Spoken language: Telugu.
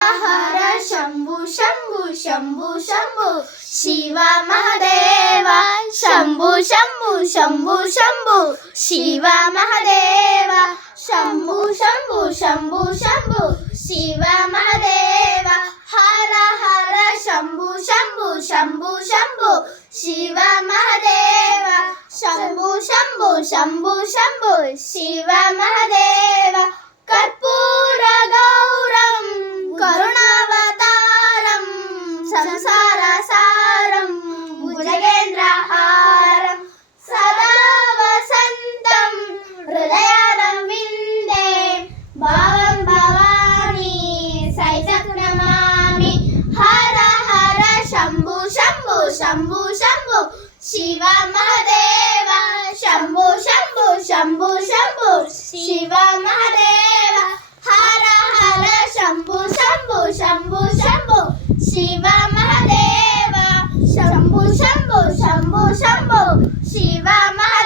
హర శంభు శంభు శంభు శంభు శివ మహదేవ శంభు శంభు శంభు శంభు శివ మహదేవ శంభు శంభు శంభు శంభు శివ మహదేవ హర హర శంభు శంభు శంభు శంభు శివ మహదేవ శంభు శంభు శంభు శంభు శివ మహదేవ కర్పూర గౌరం కరుణావతారం సంసార సారం భుజగేంద్రహారం సదా వసంతం హృదయారం విందే భావం భవాని సైతం నమామి హర హర శంభు శంభు శంభు శంభు శివ మహదేవ శంభు శంభు శంభు శంభు శివ మహదేవ హర హర శంభు శంభు శంభు శంభు శివ మహదేవ శంభు శంభు శంభు శంభు శివ మహదేవ